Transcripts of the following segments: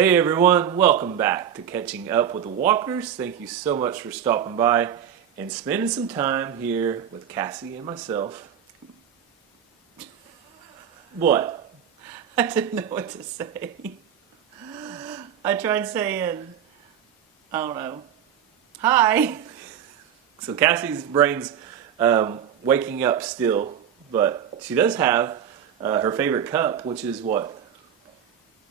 Hey everyone, welcome back to Catching Up with the Walkers. Thank you so much for stopping by and spending some time here with Cassie and myself. What? I didn't know what to say. I tried saying, I don't know, hi. So Cassie's brain's waking up still, but she does have her favorite cup, which is what?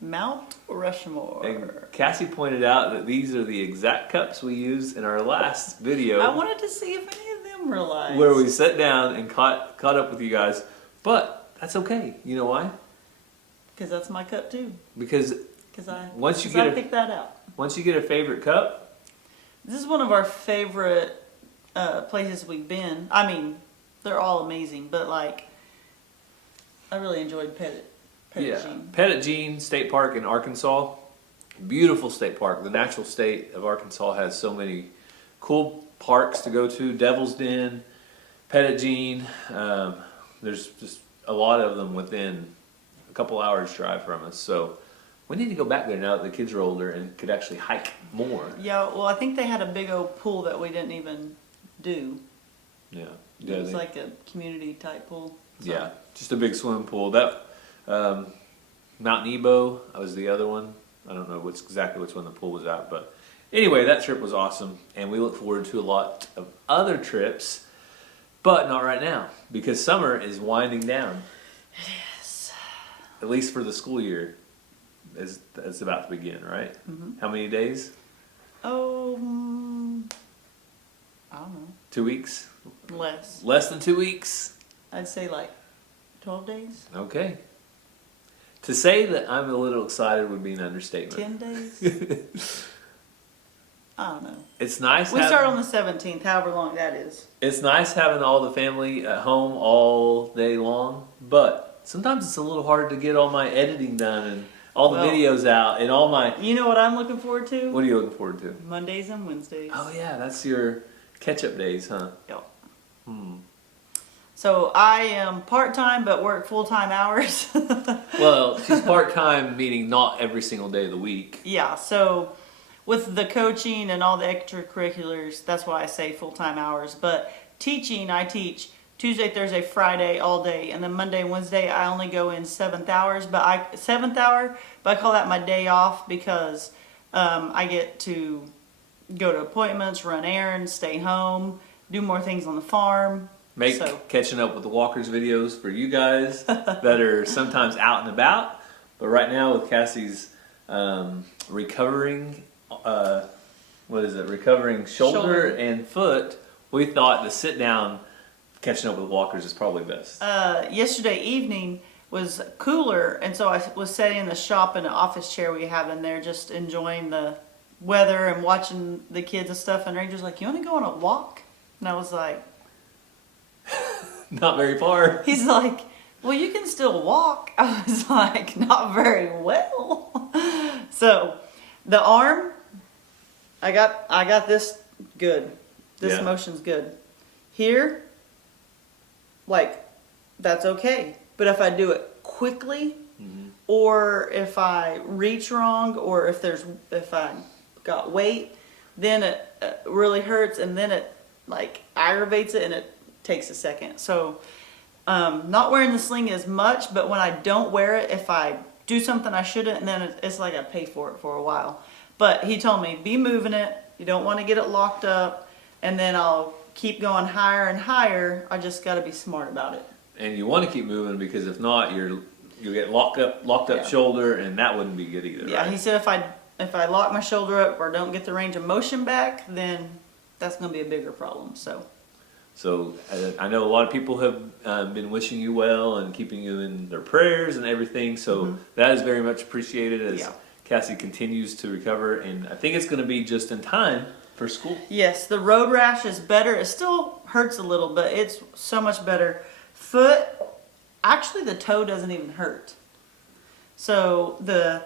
Mount Rushmore. And Cassie pointed out that these are the exact cups we used in our last video. I wanted to see if any of them realized. Where we sat down and caught up with you guys, but that's okay. You know why? Because that's my cup too. Because I picked that out. Once you get a favorite cup, this is one of our favorite places we've been. I mean, they're all amazing, but like, I really enjoyed Petit Jean State Park in Arkansas. Beautiful state park. The natural state of Arkansas has so many cool parks to go to. Devil's Den, Petit Jean. There's just a lot of them within a couple hours drive from us. So we need to go back there now that the kids are older and could actually hike more. Yeah, well, I think they had a big old pool that we didn't even do. Yeah. It was like a community type pool. So. Yeah, just a big swimming pool. That Mount Nebo was the other one. I don't know exactly which one the pool was at, but anyway, that trip was awesome, and we look forward to a lot of other trips, but not right now because summer is winding down. It is. At least for the school year, it's about to begin, right? Mm-hmm. How many days? Oh, I don't know. 2 weeks? Less. Less than 2 weeks? I'd say like 12 days. Okay. To say that I'm a little excited would be an understatement. 10 days? I don't know. It's nice. We start on the 17th, however long that is. It's nice having all the family at home all day long, but sometimes it's a little hard to get all my editing done and all the videos out and all my... You know what I'm looking forward to? What are you looking forward to? Mondays and Wednesdays. Oh yeah, that's your catch-up days, huh? Yep. So I am part-time but work full-time hours. Well, she's part-time, meaning not every single day of the week. Yeah, so with the coaching and all the extracurriculars, that's why I say full-time hours. But teaching, I teach Tuesday, Thursday, Friday all day, and then Monday and Wednesday I only go in 7th hour, but I call that my day off because I get to go to appointments, run errands, stay home, do more things on the farm. Catching up with the Walkers videos for you guys that are sometimes out and about. But right now with Cassie's recovering shoulder and foot, we thought to sit down catching up with Walkers is probably best. Yesterday evening was cooler, and so I was sitting in the shop in an office chair we have in there just enjoying the weather and watching the kids and stuff, and Ranger's like, you want to go on a walk? And I was like... Not very far. He's like, well, you can still walk. I was like, not very well. So, the arm, I got this good. This motion's good. Here, like, that's okay. But if I do it quickly, or if I reach wrong, or if I got weight, then it really hurts, and then it like aggravates it, and it takes a second. So not wearing the sling as much, but when I don't wear it, if I do something I shouldn't, and then it's like I pay for it for a while. But he told me, be moving it, you don't want to get it locked up, and then I'll keep going higher and higher. I just got to be smart about it. And you want to keep moving because if not, you'll get locked up shoulder, and that wouldn't be good either. Yeah, right? He said if I lock my shoulder up or don't get the range of motion back, then that's going to be a bigger problem. So I know a lot of people have been wishing you well and keeping you in their prayers and everything. So that is very much appreciated as Cassie continues to recover. And I think it's going to be just in time for school. Yes, the road rash is better. It still hurts a little, but it's so much better. Foot, actually the toe doesn't even hurt. So the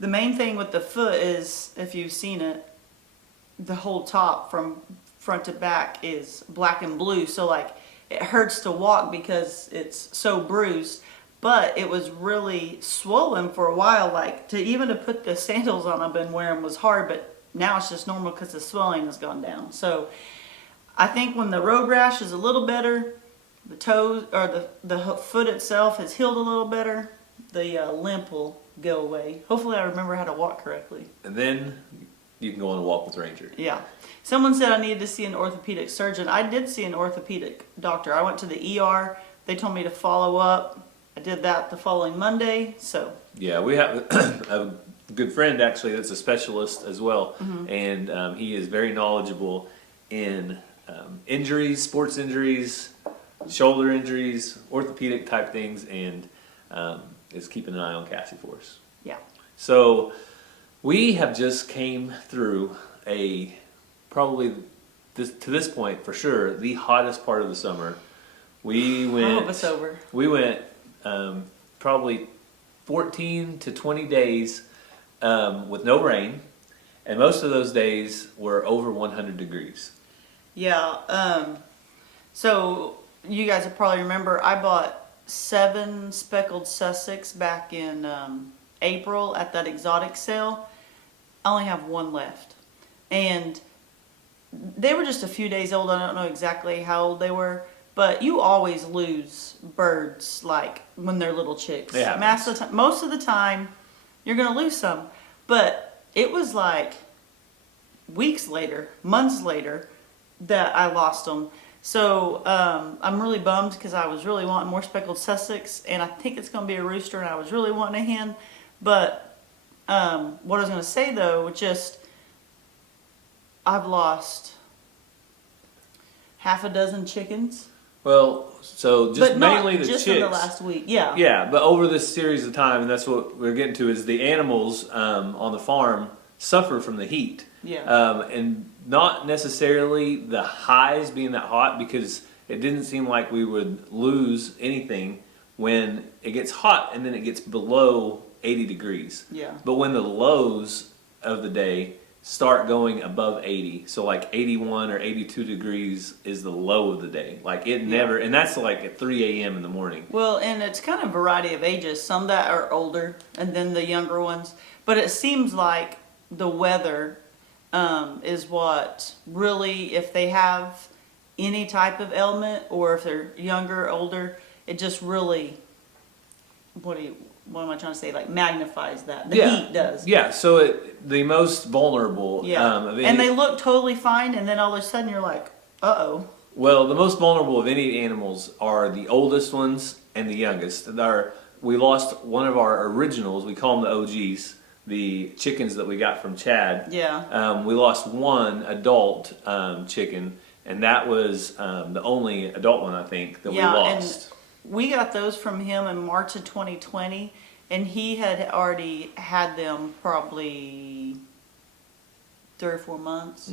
main thing with the foot is, if you've seen it, the whole top from front to back is black and blue, so like it hurts to walk because it's so bruised, but it was really swollen for a while. Like to put the sandals on I've been wearing was hard, but now it's just normal because the swelling has gone down. So I think when the road rash is a little better, the toes or the foot itself has healed a little better, the limp will go away. Hopefully I remember how to walk correctly. And then you can go on a walk with Ranger. Yeah. Someone said I needed to see an orthopedic surgeon. I did see an orthopedic doctor. I went to the ER. They told me to follow up. I did that the following Monday. So Yeah, we have a good friend actually that's a specialist as well, and he is very knowledgeable in injuries, sports injuries, shoulder injuries, orthopedic type things, and is keeping an eye on Cassie for us. yeah. So we have just came through probably to this point for sure the hottest part of the summer. We went. I hope it's over. We went probably 14 to 20 days with no rain, and most of those days were over 100 degrees. Yeah. So you guys will probably remember I bought 7 speckled Sussex back in April at that exotic sale. I only have 1 left, and they were just a few days old. I don't know exactly how old they were, but you always lose birds like when they're little chicks. Yeah. Most of the time, you're gonna lose some, but it was like weeks later, months later, that I lost them. So I'm really bummed because I was really wanting more speckled Sussex, and I think it's gonna be a rooster, and I was really wanting a hen. But what I was gonna say though, just I've lost half a dozen chickens. Well, so just But not mainly the just chicks. in the last week. Yeah. Yeah, but over this series of time, and that's what we're getting to, is the animals on the farm suffer from the heat. Yeah. And not necessarily the highs being that hot, because it didn't seem like we would lose anything when it gets hot and then it gets below 80 degrees. Yeah. But when the lows of the day start going above 80, so like 81 or 82 degrees is the low of the day. Like it never, and that's like at 3 a.m. in the morning. Well, and it's kind of variety of ages. Some that are older, and then the younger ones. But it seems like the weather is what really, if they have any type of ailment, or if they're younger, older, it just really, what am I trying to say? Like magnifies that. The heat does. Yeah, so the most vulnerable. Yeah. Of any, And they look totally fine, and then all of a sudden you're like, uh-oh. well, the most vulnerable of any animals are the oldest ones and the youngest. We lost one of our originals. We call them the OGs. The chickens that we got from Chad. Yeah. We lost one adult chicken, and that was the only adult one, I think, that we lost. And we got those from him in March of 2020, and he had already had them probably 3 or 4 months,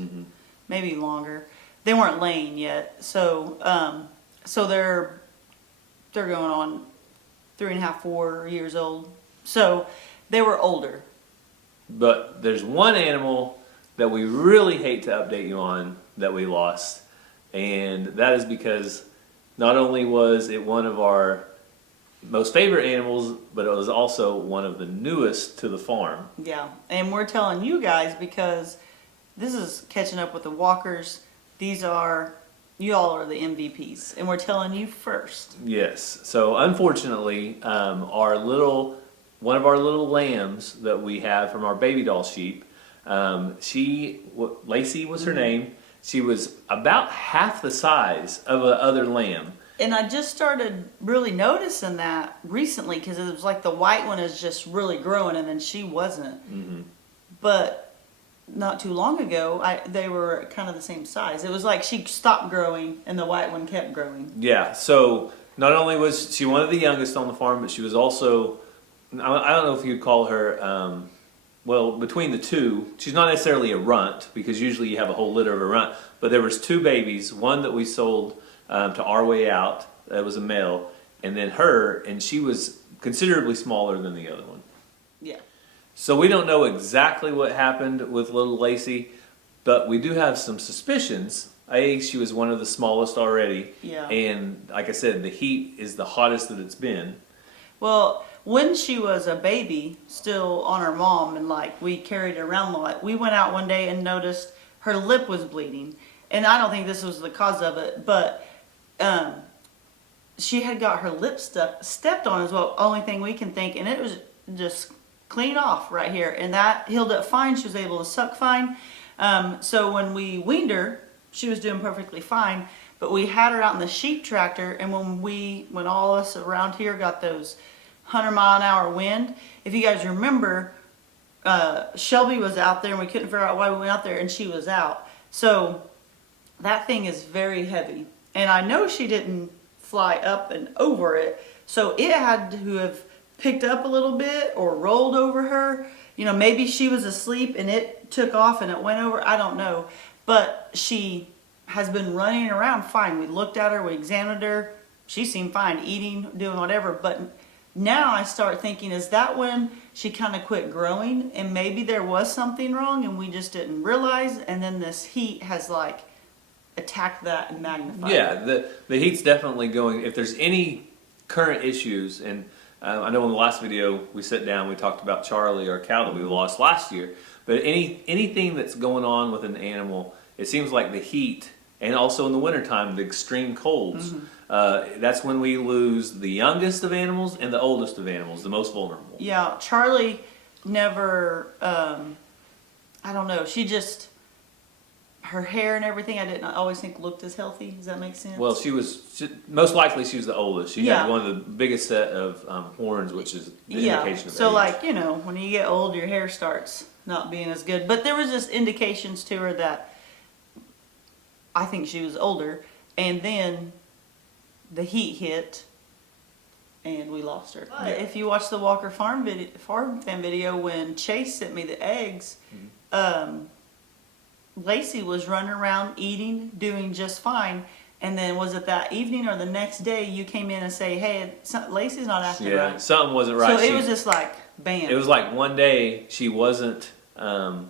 maybe longer. They weren't laying yet, so they're going on 3.5, 4 years old. So they were older. But there's one animal that we really hate to update you on that we lost, and that is because not only was it one of our most favorite animals, but it was also one of the newest to the farm. Yeah, and we're telling you guys because this is catching up with the walkers. You all are the MVPs, and we're telling you first. Yes. So unfortunately, one of our little lambs that we have from our baby doll sheep, Lacey was her name. She was about half the size of a other lamb. And I just started really noticing that recently, because it was like the white one is just really growing, and then she wasn't. But not too long ago, they were kind of the same size. It was like she stopped growing, and the white one kept growing. Yeah. So not only was she one of the youngest on the farm, but she was also, I don't know if you'd call her, well, between the two, she's not necessarily a runt, because usually you have a whole litter of a runt, but there was 2 babies, one that we sold to Our Way Out, that was a male, and then her, and she was considerably smaller than the other one. Yeah. So we don't know exactly what happened with little Lacey, but we do have some suspicions. She was one of the smallest already, Yeah. and like I said, the heat is the hottest that it's been. Well, when she was a baby, still on her mom, and like we carried her around a lot, we went out one day and noticed her lip was bleeding. And I don't think this was the cause of it, but she had got her lip stepped on, is well, only thing we can think, and it was just clean off right here, and that healed up fine. She was able to suck fine. So when we weaned her, she was doing perfectly fine. But we had her out in the sheep tractor, and when all of us around here got those 100-mile-an-hour wind, if you guys remember, Shelby was out there, and we couldn't figure out why we went out there, and she was out. So that thing is very heavy, and I know she didn't fly up and over it, so it had to have picked up a little bit or rolled over her. You know, maybe she was asleep and it took off and it went over. I don't know, but she has been running around fine. We looked at her, we examined her. She seemed fine, eating, doing whatever. But now I start thinking, is that when she kind of quit growing and maybe there was something wrong and we just didn't realize, and then this heat has like attacked that and magnified it? Yeah, the heat's definitely going. If there's any current issues, and I know in the last video we sat down, we talked about Charlie, our cow that we lost last year. But anything that's going on with an animal, it seems like the heat, and also in the wintertime, the extreme colds, that's when we lose the youngest of animals and the oldest of animals, the most vulnerable. Yeah, Charlie never, I don't know, she just, her hair and everything, I didn't always think looked as healthy. Does that make sense? Well, most likely she was the oldest. She Yeah. had one of the biggest set of horns, which is the indication of so age. like, you know, when you get old, your hair starts not being as good. But there was just indications to her that I think she was older. And then the heat hit and we lost her. But if you watch the Walker Farm Fan video, when Chase sent me the eggs, Lacey was running around eating, doing just fine. And then was it that evening or the next day you came in and say, hey, Lacey's not acting right? Something wasn't right. So it was just like, bam. It was like one day she wasn't coming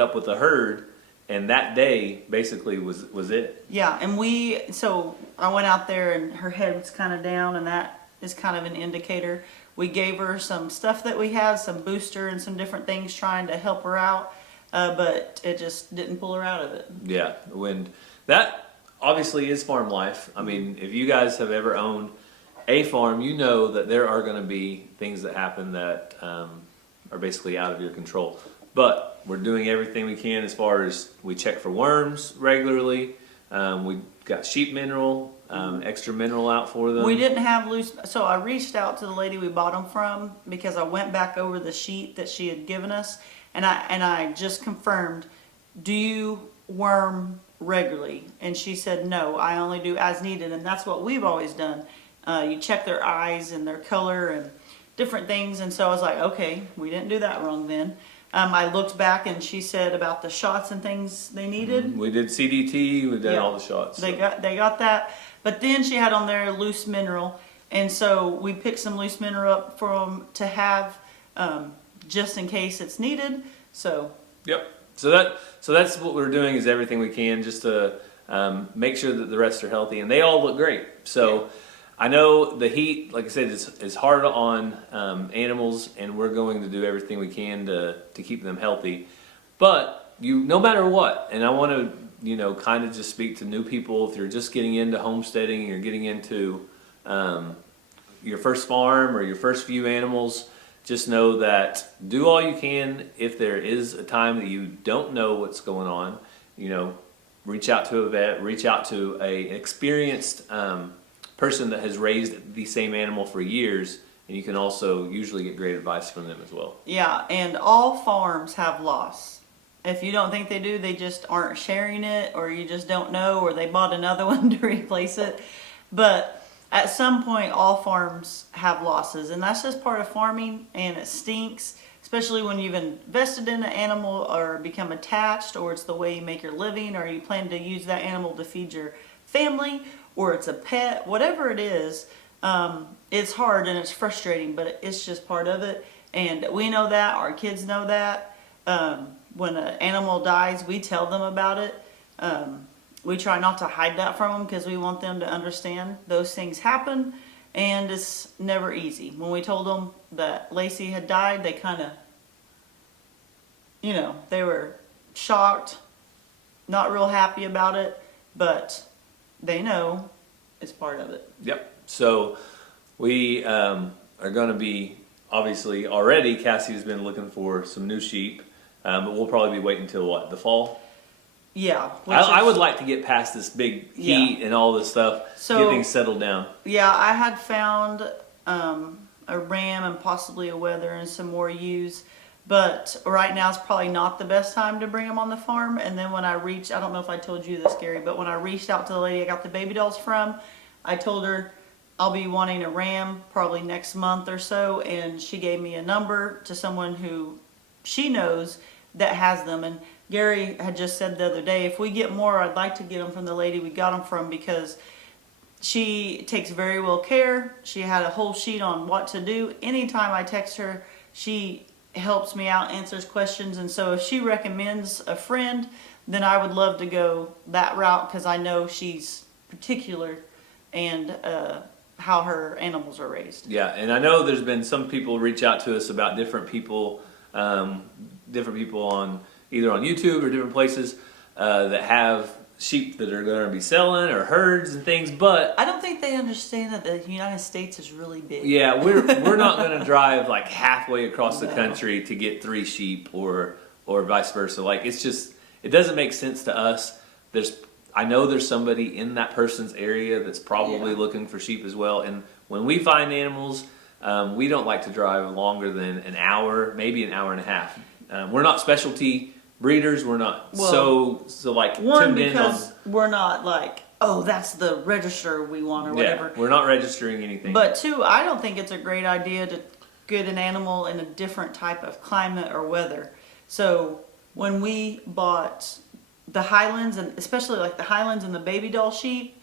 up with a herd, and that day basically was it. Yeah, and so I went out there and her head was kind of down, and that is kind of an indicator. We gave her some stuff that we had, some booster and some different things trying to help her out, but it just didn't pull her out of it. Yeah, when that obviously is farm life. I mean, if you guys have ever owned a farm, you know that there are going to be things that happen that are basically out of your control. But we're doing everything we can as far as we check for worms regularly. We got sheep mineral, extra mineral out for them. We didn't have loose, so I reached out to the lady we bought them from because I went back over the sheet that she had given us, and I just confirmed, do you worm regularly? And she said, no, I only do as needed, and that's what we've always done. You check their eyes and their color and different things, and so I was like, okay, we didn't do that wrong then. I looked back and she said about the shots and things they needed. We did CDT, we did all the shots. They got that, but then she had on there loose mineral, and so we picked some loose mineral up for them to have just in case it's needed. So yep. So that's what we're doing, is everything we can just to make sure that the rest are healthy, and they all look great. So. Yeah. I know the heat, like I said, is hard on animals, and we're going to do everything we can to keep them healthy. But no matter what, and I want to kind of just speak to new people. If you're just getting into homesteading, you're getting into your first farm or your first few animals, just know that do all you can. If there is a time that you don't know what's going on, reach out to a vet, reach out to an experienced person that has raised the same animal for years, and you can also usually get great advice from them as well. Yeah, and all farms have loss. If you don't think they do, they just aren't sharing it, or you just don't know, or they bought another one to replace it. But at some point, all farms have losses, and that's just part of farming, and it stinks, especially when you've invested in an animal or become attached, or it's the way you make your living, or you plan to use that animal to feed your family, or it's a pet, whatever it is. It's hard and it's frustrating, but it's just part of it. And we know that, our kids know that. When an animal dies, we tell them about it. We try not to hide that from them because we want them to understand those things happen. and it's never easy. When we told them that Lacey had died, they kind of, they were shocked, not real happy about it, but they know it's part of it. Yep. So we are going to be, obviously, already Cassie has been looking for some new sheep, but we'll probably be waiting until what, the fall? Yeah. I would like to get past this big heat and all this stuff, get things settled down. Yeah, I had found a ram and possibly a wether and some more ewes, but right now is probably not the best time to bring them on the farm. And then when I don't know if I told you this, Gary, but when I reached out to the lady I got the baby dolls from, I told her I'll be wanting a ram probably next month or so, and she gave me a number to someone who she knows that has them. And Gary had just said the other day, if we get more, I'd like to get them from the lady we got them from, because she takes very well care. She had a whole sheet on what to do. Anytime I text her, she helps me out, answers questions. And so if she recommends a friend, then I would love to go that route, because I know she's particular and how her animals are raised. Yeah, and I know there's been some people reach out to us about different people on either on YouTube or different places that have sheep that are going to be selling, or herds and things, but I don't think they understand that the United States is really big. yeah, we're not going to drive like halfway across the country to get 3 sheep or vice versa. Like, it's just, it doesn't make sense to us. I know there's somebody in that person's area that's probably looking for sheep as well. And when we find animals, we don't like to drive longer than an hour, maybe an hour and a half. We're not specialty breeders. We're not so like tuned in on. We're not like, oh, that's the register we want or whatever. We're not registering anything. But 2, I don't think it's a great idea to get an animal in a different type of climate or weather. So when we bought the Highlands, and especially like the Highlands and the baby doll sheep,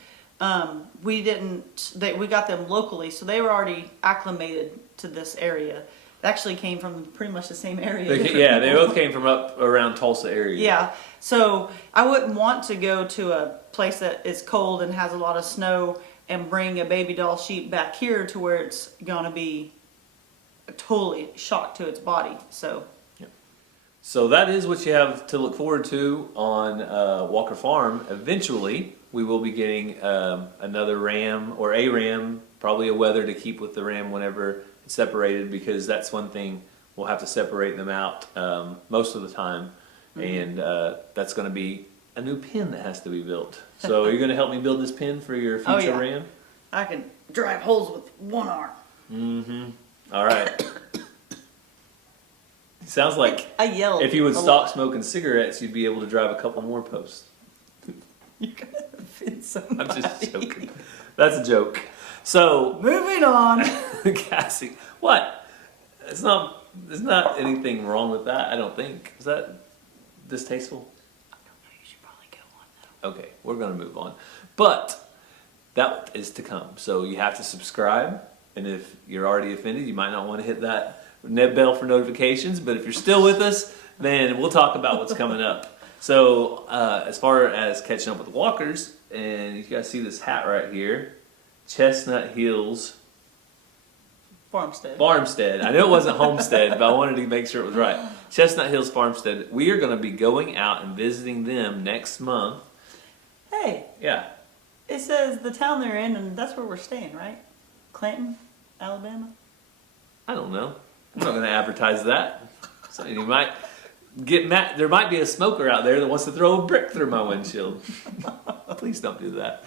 we got them locally, so they were already acclimated to this area. They actually came from pretty much the same area. They both came from up around Tulsa area. Yeah, so I wouldn't want to go to a place that is cold and has a lot of snow and bring a baby doll sheep back here to where it's gonna be totally shocked to its body. So that is what you have to look forward to on Walker Farm. Eventually, we will be getting another ram, or a ram, probably a wether to keep with the ram whenever it's separated, because that's one thing, we'll have to separate them out most of the time. And that's going to be a new pen that has to be built. So are you going to help me build this pen for your future ram? I can drive holes with one arm. Mm-hmm. All right. Sounds like I yelled. If you would stop smoking cigarettes, you'd be able to drive a couple more posts. You're gonna offend somebody. I'm just joking. That's a joke. So moving on. Cassie, what? There's not anything wrong with that, I don't think. Is that distasteful? I don't know. You should probably go on though. Okay, we're gonna move on. But that is to come. So you have to subscribe, and if you're already offended, you might not want to hit that bell for notifications, but if you're still with us, then we'll talk about what's coming up. So as far as catching up with the walkers, and you guys see this hat right here, Chestnut Hills Farmstead. I know it wasn't Homestead, but I wanted to make sure it was right. Chestnut Hills Farmstead. We are going to be going out and visiting them next month. Hey. Yeah. It says the town they're in, and that's where we're staying, right? Clinton, Alabama? I don't know. I'm not going to advertise that. So you might get mad. There might be a smoker out there that wants to throw a brick through my windshield. Please don't do that.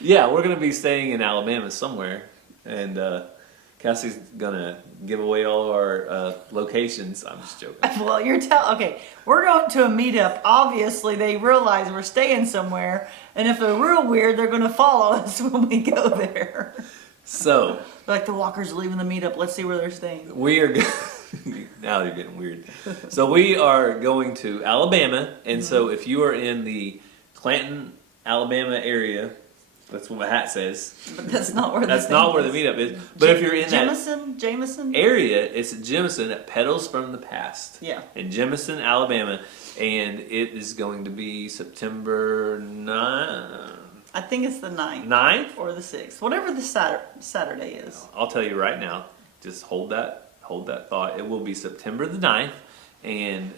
Yeah, we're going to be staying in Alabama somewhere, and Cassie's going to give away all our locations. I'm just joking. Well, okay, we're going to a meetup. Obviously, they realize we're staying somewhere, and if they're real weird, they're going to follow us when we go there. So, like the walkers are leaving the meetup. Let's see where they're staying. We are now they're getting weird. So we are going to Alabama, and so if you are in the Clanton, Alabama area, that's what my hat says. But that's not where. That's not where the meetup is. But if you're in Jamison area, it's at Jemison at Petals from the Past. Yeah. In Jemison, Alabama, and it is going to be September 9th. I think it's the 9th. 9th? Or the 6th. Whatever the Saturday is. I'll tell you right now. Just hold that thought. It will be September the 9th, and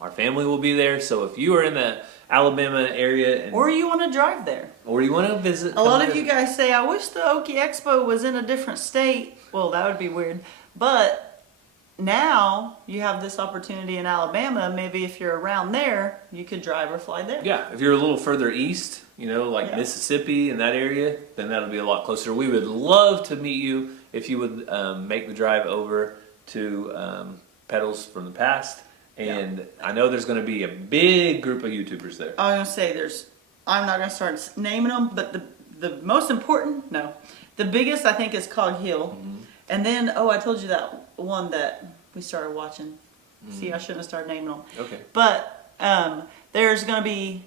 our family will be there. So if you are in the Alabama area, Or you want to drive there. or you want to visit, A lot of you guys say, I wish the Okie Expo was in a different state. Well, that would be weird. But now you have this opportunity in Alabama. Maybe if you're around there, you could drive or fly there. Yeah, if you're a little further east, like Yeah. Mississippi and that area, then that'll be a lot closer. We would love to meet you if you would make the drive over to Pedals from the Past. And I know there's going to be a big group of YouTubers there. I was going to say, I'm not going to start naming them, but the most important, the biggest I think is Cog Hill. Mm-hmm. And then, I told you that one that we started watching. See, I shouldn't have started naming them. Okay. But there's going to be,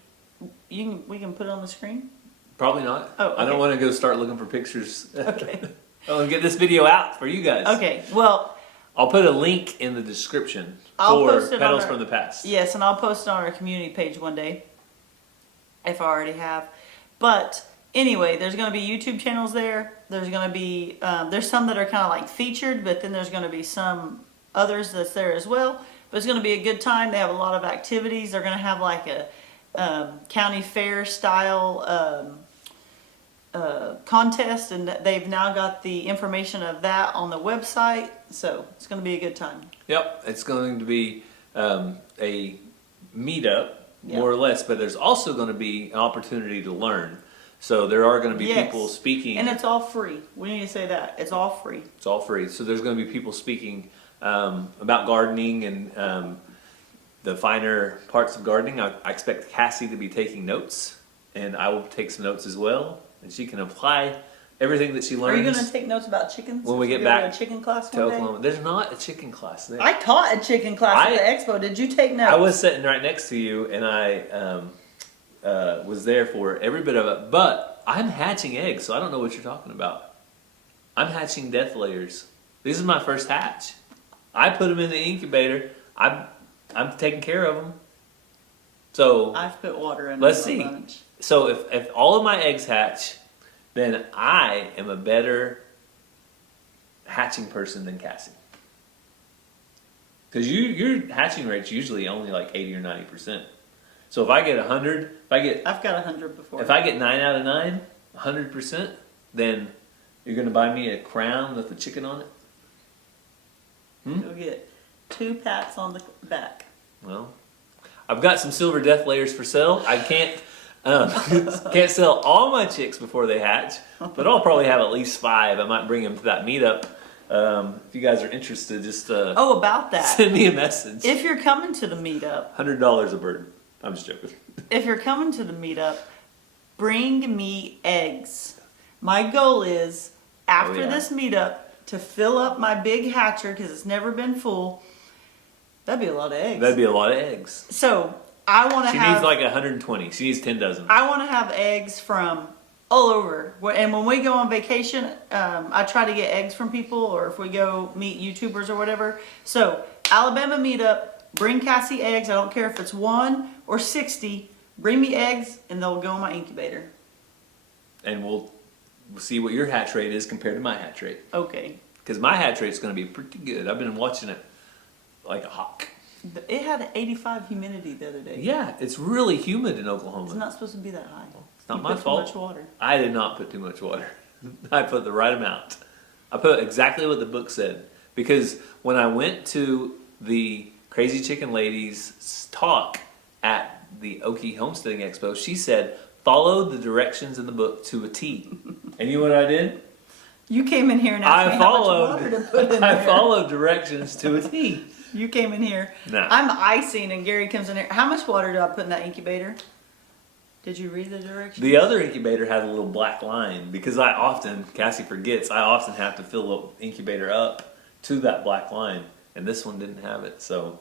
we can put it on the screen? Probably not. Oh, okay. I don't want to go start looking for pictures. Okay. I want to get this video out for you guys. Okay, well, I'll put a link in the description I'll for post it on Pedals our- from the Past. yes, and I'll post it on our community page one day, if I already have. But anyway, there's going to be YouTube channels there. There's going to be, there's some that are kind of like featured, but then there's going to be some others that's there as well. But it's going to be a good time. They have a lot of activities. They're going to have like a county fair style contest, and they've now got the information of that on the website. So it's going to be a good time. Yep, it's going to be a meetup, Yeah. more or less, but there's also going to be an opportunity to learn. So there are going to be Yes. people speaking. And it's all free. We need to say that. It's all free. It's all free. So there's going to be people speaking about gardening and the finer parts of gardening. I expect Cassie to be taking notes, and I will take some notes as well, and she can apply everything that she learns. Are you going to take notes about chickens? When we If get go back to a chicken class to one day? Oklahoma? There's not a chicken class there. I taught a chicken class at the expo. Did you take notes? I was sitting right next to you, and I was there for every bit of it. But I'm hatching eggs, so I don't know what you're talking about. I'm hatching death layers. This is my first hatch. I put them in the incubator. I'm taking care of them. So I've put water in let's my see. lunch. So if all of my eggs hatch, then I am a better hatching person than Cassie. Because your hatching rate's usually only like 80 or 90%. So if I get 100, I've got 100 before. if I get 9 out of 9, 100%, then you're going to buy me a crown with a chicken on it? You'll get 2 pats on the back. Well, I've got some silver death layers for sale. I can't can't sell all my chicks before they hatch, but I'll probably have at least 5. I might bring them to that meetup. If you guys are interested, just About that. send me a message. If you're coming to the meetup, $100 a bird. I'm just joking. if you're coming to the meetup, bring me eggs. My goal is, after yeah. this meetup, to fill up my big hatcher, because it's never been full. That'd be a lot of eggs. That'd be a lot of eggs. So, I want to She have... needs like 120. She needs 10 dozen. I want to have eggs from all over. And when we go on vacation, I try to get eggs from people, or if we go meet YouTubers or whatever. So, Alabama meetup, bring Cassie eggs. I don't care if it's 1 or 60. Bring me eggs, and they'll go in my incubator. And we'll see what your hatch rate is compared to my hatch rate. Okay. Because my hatch rate's going to be pretty good. I've been watching it like a hawk. It had 85 humidity the other day. Yeah, it's really humid in It's Oklahoma. not supposed to be that high. It's not You my put fault. Too much water. I did not put too much water. I put the right amount. I put exactly what the book said. Because when I went to the Crazy Chicken Lady's talk at the Okie Homesteading Expo, she said, follow the directions in the book to a T. And you know what I did? You came in here and asked me how much water to put in I there. followed directions to a T. You came in here. Nah. I'm icing, and Gary comes in here. How much water do I put in that incubator? Did you read the directions? The other incubator had a little black line because Cassie forgets, I often have to fill the incubator up to that black line. And this one didn't have it. So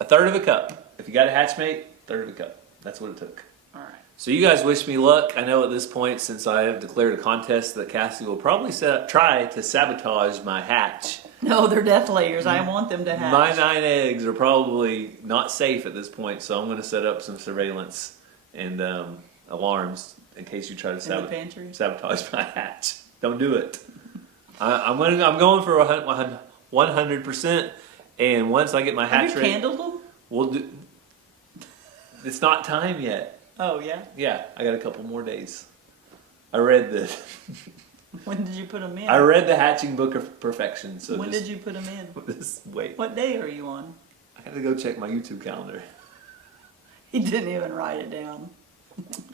1/3 of a cup. If you got a hatchmate, 1/3 of a cup. That's what it took. All right. So you guys wish me luck. I know at this point, since I have declared a contest, that Cassie will probably try to sabotage my hatch. No, they're death layers. I want them to hatch. My 9 eggs are probably not safe at this point, so I'm going to set up some surveillance and alarms in case you try to In the pantry. sabotage my hatch. Don't do it. I'm going for 100%. And once I get my hatch Have you ready, candled them? we'll do. It's not time yet. Oh yeah. Yeah, I got a couple more days. I read the. When did you put them in? I read the Hatching Book of Perfection. So when did you put them in? Wait. What day are you on? I had to go check my YouTube calendar. He didn't even write it down.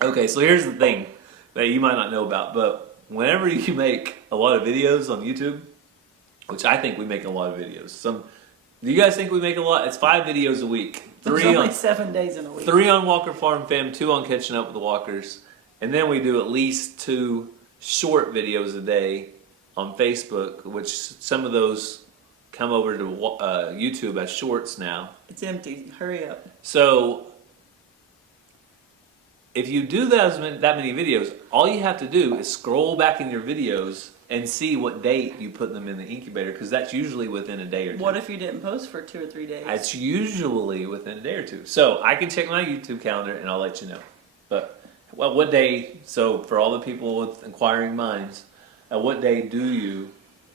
Okay, so here's the thing that you might not know about, but whenever you make a lot of videos on YouTube, which I think we make a lot of videos. Do you guys think we make a lot? It's 5 videos a week. There's only 7 days in a week. 3 on Walker Farm Fam, 2 on Catching Up with the Walkers, and then we do at least 2 short videos a day on Facebook, which some of those come over to YouTube as shorts now. It's empty. Hurry up. So if you do that many videos, all you have to do is scroll back in your videos and see what date you put them in the incubator, because that's usually within a day or 2. What if you didn't post for 2 or 3 days? It's usually within a day or 2. So I can check my YouTube calendar and I'll let you know. But what day? So for all the people with inquiring minds, what day do you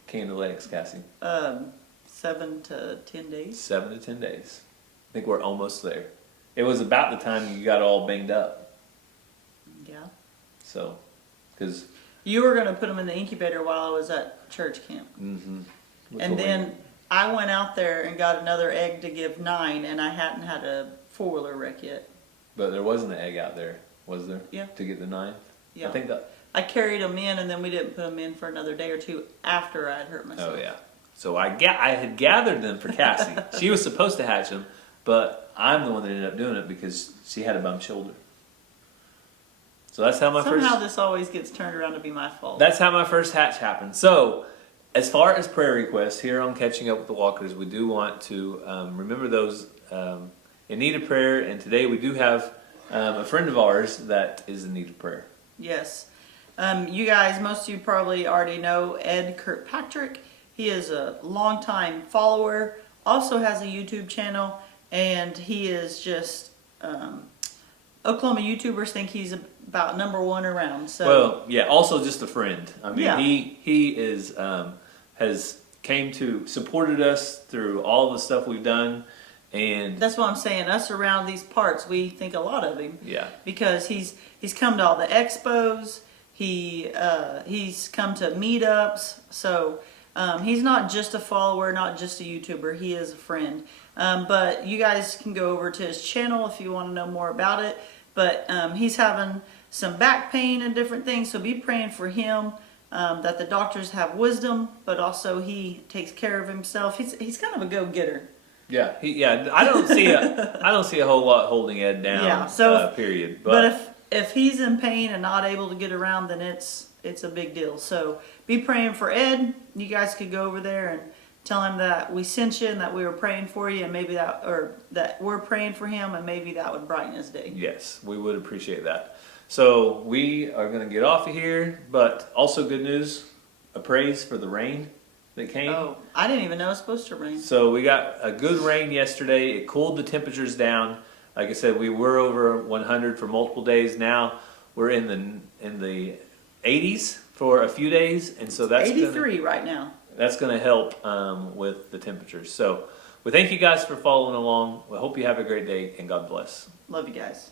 candle eggs, Cassie? 7 to 10 days. 7 to 10 days. I think we're almost there. It was about the time you got all banged up. Yeah. So, because. You were going to put them in the incubator while I was at church camp. Mm-hmm. And then I went out there and got another egg to give 9, and I hadn't had a 4-wheeler wreck yet. But there wasn't an egg out there, was there? Yeah. To get the 9? Yeah. I think that. I carried them in, and then we didn't put them in for another day or 2 after I had hurt myself. Oh, yeah. So I had gathered them for Cassie. She was supposed to hatch them, but I'm the one that ended up doing it because she had a bum shoulder. So that's how Somehow this always gets turned around to be my fault. That's how my first hatch happened. So, as far as prayer requests here on Catching Up with the Walkers, we do want to remember those in need of prayer. And today we do have a friend of ours that is in need of prayer. Yes. You guys, most of you probably already know Ed Kirkpatrick. He is a longtime follower, also has a YouTube channel, and he is just Oklahoma YouTubers think he's about #1 around. So well, yeah, also just a friend. I mean, yeah. he is has came to supported us through all the stuff we've done, and that's what I'm saying. Us around these parts, we think a lot of him. Yeah, because he's come to all the expos. He's come to meetups. So he's not just a follower, not just a YouTuber. He is a friend. But you guys can go over to his channel if you want to know more about it. But he's having some back pain and different things, so be praying for him, that the doctors have wisdom, but also he takes care of himself. He's kind of a go-getter. Yeah, I don't see a whole lot holding Ed down. Yeah, so period. But if he's in pain and not able to get around, then it's a big deal. So be praying for Ed. You guys could go over there and tell him that we sent you and that we were praying for you, and maybe that we're praying for him, and maybe that would brighten his day. Yes, we would appreciate that. So we are going to get off of here, but also good news, a praise for the rain that came. Oh, I didn't even know it was supposed to rain. So we got a good rain yesterday. It cooled the temperatures down. Like I said, we were over 100 for multiple days. Now we're in the 80s for a few days, and so that's 83 right now. That's going to help with the temperatures. So we thank you guys for following along. We hope you have a great day, and God bless. Love you guys.